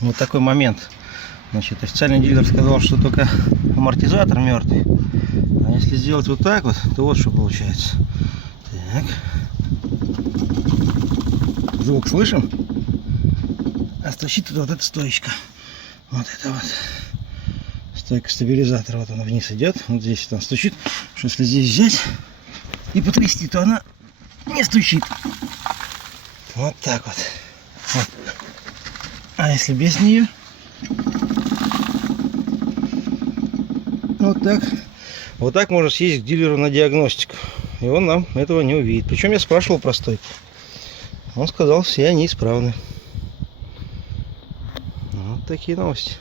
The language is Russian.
Вот такой момент. Значит, официальный дилер сказал, что только амортизатор мертвый. А если сделать вот так вот, то вот что получается. Так. Звук слышим? А стучит тут вот эта стоечка. Вот это вот. Стойка стабилизатора. Вот она вниз идет. Вот здесь вот он стучит. Что если здесь взять и потрясти, то она не стучит. Вот так вот. Вот. А если без нее? Вот так. Вот так можно съездить к дилеру на диагностику. И он нам этого не увидит. Причем я спрашивал про стойку. Он сказал, все они исправны. Вот такие новости.